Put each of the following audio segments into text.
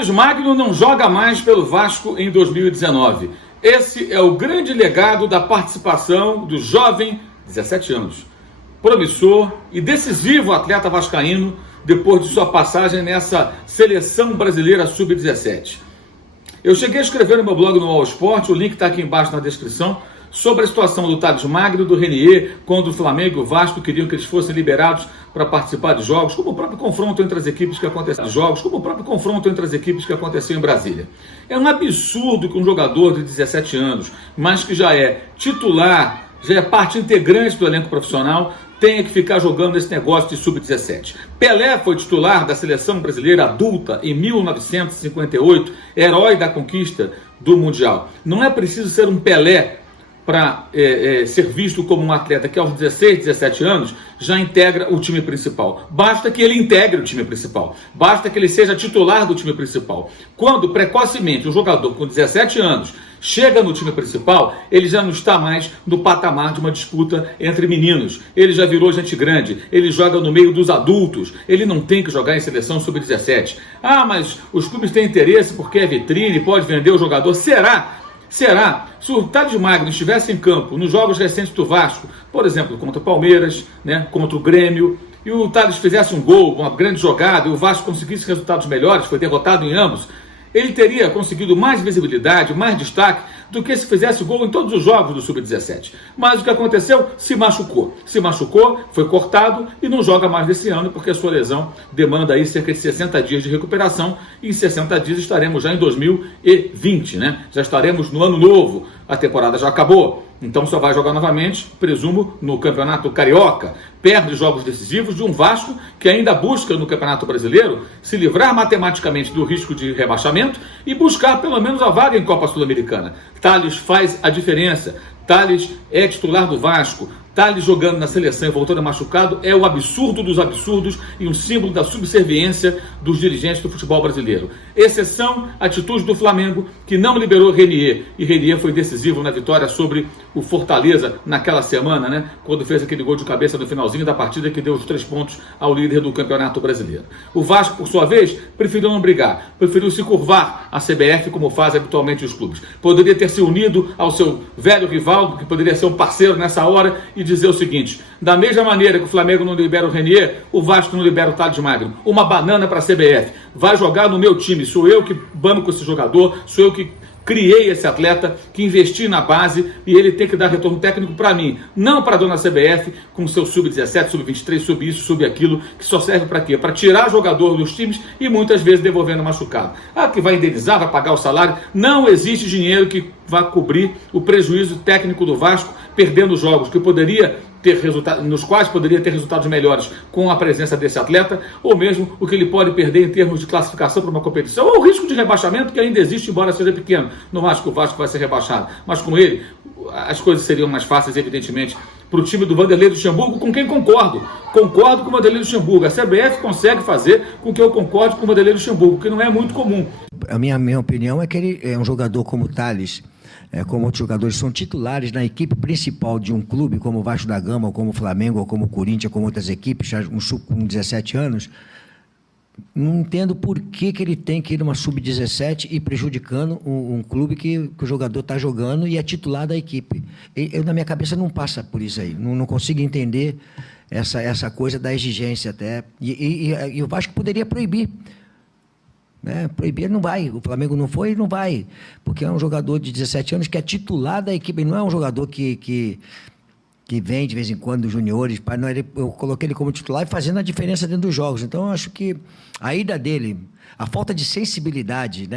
Thales Magno não joga mais pelo Vasco em 2019. Esse é o grande legado da participação do jovem, 17 anos, promissor e decisivo atleta vascaíno depois de sua passagem nessa seleção brasileira sub-17. Eu cheguei a escrever no meu blog no All Sport, o link está aqui embaixo na descrição, sobre a situação do Thales Magno e do Renier, quando o Flamengo e o Vasco queriam que eles fossem liberados para participar de jogos, como o próprio confronto entre as equipes que aconteceu em Brasília. É um absurdo que um jogador de 17 anos, mas que já é titular, já é parte integrante do elenco profissional, tenha que ficar jogando esse negócio de sub-17. Pelé foi titular da seleção brasileira adulta em 1958, herói da conquista do Mundial. Não é preciso ser um Pelé para ser visto como um atleta que aos 16, 17 anos já integra o time principal. Basta que ele integre o time principal. Basta que ele seja titular do time principal. Quando precocemente um jogador com 17 anos chega no time principal, ele já não está mais no patamar de uma disputa entre meninos. Ele já virou gente grande, ele joga no meio dos adultos, ele não tem que jogar em seleção sub-17. Ah, mas os clubes têm interesse porque é vitrine, pode vender o jogador. Será? Se o Thales Magno estivesse em campo nos jogos recentes do Vasco, por exemplo, contra o Palmeiras, contra o Grêmio, e o Thales fizesse um gol, uma grande jogada, e o Vasco conseguisse resultados melhores, foi derrotado em ambos, ele teria conseguido mais visibilidade, mais destaque do que se fizesse gol em todos os jogos do Sub-17. Mas o que aconteceu? Se machucou, foi cortado e não joga mais desse ano porque a sua lesão demanda aí cerca de 60 dias de recuperação e em 60 dias estaremos já em 2020, Já estaremos no ano novo, a temporada já acabou. Então só vai jogar novamente, presumo, no Campeonato Carioca. Perde jogos decisivos de um Vasco que ainda busca no Campeonato Brasileiro se livrar matematicamente do risco de rebaixamento e buscar pelo menos a vaga em Copa Sul-Americana. Thales faz a diferença. Thales é titular do Vasco. Thales jogando na seleção e voltando machucado é o absurdo dos absurdos e um símbolo da subserviência dos dirigentes do futebol brasileiro. Exceção, atitude do Flamengo, que não liberou Renier. E Renier foi decisivo na vitória sobre o Fortaleza naquela semana, quando fez aquele gol de cabeça no finalzinho da partida que deu os 3 pontos ao líder do Campeonato Brasileiro. O Vasco, por sua vez, preferiu não brigar, preferiu se curvar à CBF como fazem habitualmente os clubes. Poderia ter se unido ao seu velho rival, que poderia ser um parceiro nessa hora, e dizer o seguinte: da mesma maneira que o Flamengo não libera o Renier, o Vasco não libera o Thales Magno. Uma banana para a CBF. Vai jogar no meu time. Sou eu que banco esse jogador, sou eu que criei esse atleta, que investi na base e ele tem que dar retorno técnico para mim, não para a dona CBF com seu sub-17, sub-23, sub isso, sub aquilo, que só serve para quê? Para tirar jogador dos times e muitas vezes devolvendo machucado. Ah, que vai indenizar, vai pagar o salário. Não existe dinheiro que vá cobrir o prejuízo técnico do Vasco perdendo jogos, que poderia ter nos quais poderia ter resultados melhores com a presença desse atleta, ou mesmo o que ele pode perder em termos de classificação para uma competição, ou o risco de rebaixamento que ainda existe, embora seja pequeno. Não acho que o Vasco vai ser rebaixado, mas com ele as coisas seriam mais fáceis, evidentemente, para o time do Vanderlei Luxemburgo, com quem concordo com o Vanderlei Luxemburgo. A CBF consegue fazer com que eu concorde com o Vanderlei Luxemburgo, que não é muito comum. A minha opinião é que ele é um jogador como o Thales, como outros jogadores, são titulares na equipe principal de um clube, como o Vasco da Gama, ou como o Flamengo, ou como o Corinthians, como outras equipes, já com 17 anos. Não entendo por que ele tem que ir numa sub-17 e prejudicando um clube que o jogador está jogando e é titular da equipe. Na minha cabeça não passa por isso aí. Não consigo entender essa coisa da exigência até. E o Vasco poderia proibir. Proibir não vai, o Flamengo não foi e não vai, porque é um jogador de 17 anos que é titular da equipe, não é um jogador que vem de vez em quando dos juniores, eu coloquei ele como titular e fazendo a diferença dentro dos jogos. Então eu acho que a ida dele, a falta de sensibilidade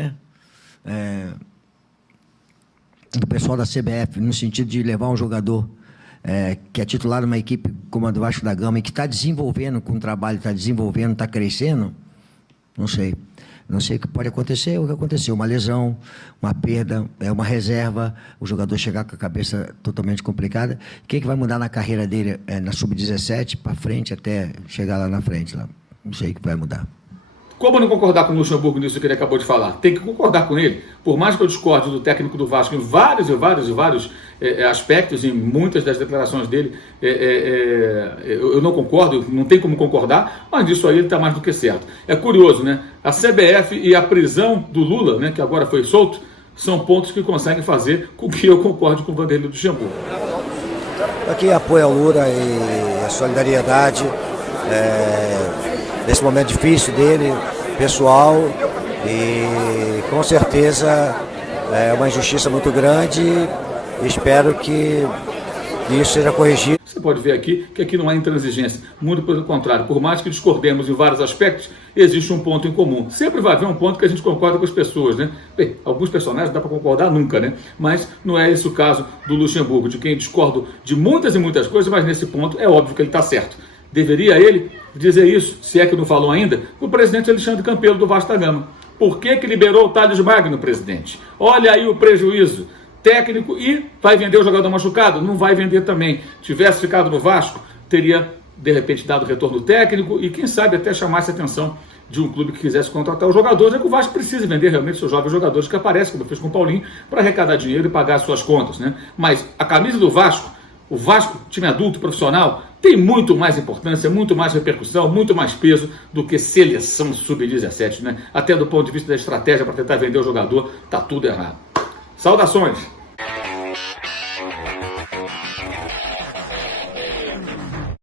do pessoal da CBF, no sentido de levar um jogador que é titular numa equipe como a do Vasco da Gama e que está desenvolvendo com o trabalho, está crescendo, não sei. Não sei o que pode acontecer, o que aconteceu, uma lesão, uma perda, uma reserva, o jogador chegar com a cabeça totalmente complicada. O que vai mudar na carreira dele na sub-17 para frente até chegar lá na frente? Lá. Não sei o que vai mudar. Como não concordar com o Luxemburgo nisso que ele acabou de falar? Tem que concordar com ele. Por mais que eu discorde do técnico do Vasco em vários aspectos, em muitas das declarações dele, eu não concordo, não tem como concordar, mas disso aí ele está mais do que certo. É curioso, né? A CBF e a prisão do Lula, né, que agora foi solto, são pontos que conseguem fazer com que eu concorde com o Vanderlei Luxemburgo. Aqui apoio ao Lula e a solidariedade nesse momento difícil dele, pessoal, e com certeza é uma injustiça muito grande e espero que isso seja corrigido. Você pode ver aqui que aqui não há intransigência, muito pelo contrário, por mais que discordemos em vários aspectos, existe um ponto em comum. Sempre vai haver um ponto que a gente concorda com as pessoas, né? Bem, alguns personagens não dá para concordar nunca, né? Mas não é esse o caso do Luxemburgo, de quem discordo de muitas e muitas coisas, mas nesse ponto é óbvio que ele está certo. Deveria ele dizer isso, se é que não falou ainda, o presidente Alexandre Campelo do Vasco da Gama. Por que liberou o Thales Magno, presidente? Olha aí o prejuízo. Técnico e vai vender o jogador machucado? Não vai vender também. Tivesse ficado no Vasco, teria de repente dado retorno técnico e quem sabe até chamasse a atenção de um clube que quisesse contratar o jogador, já que o Vasco precisa vender realmente seus jovens jogadores que aparecem, como fez com o Paulinho, para arrecadar dinheiro e pagar as suas contas, né? Mas a camisa do Vasco, o Vasco, time adulto, profissional, tem muito mais importância, muito mais repercussão, muito mais peso do que seleção sub-17, né? Até do ponto de vista da estratégia para tentar vender o jogador, tá tudo errado. Saudações!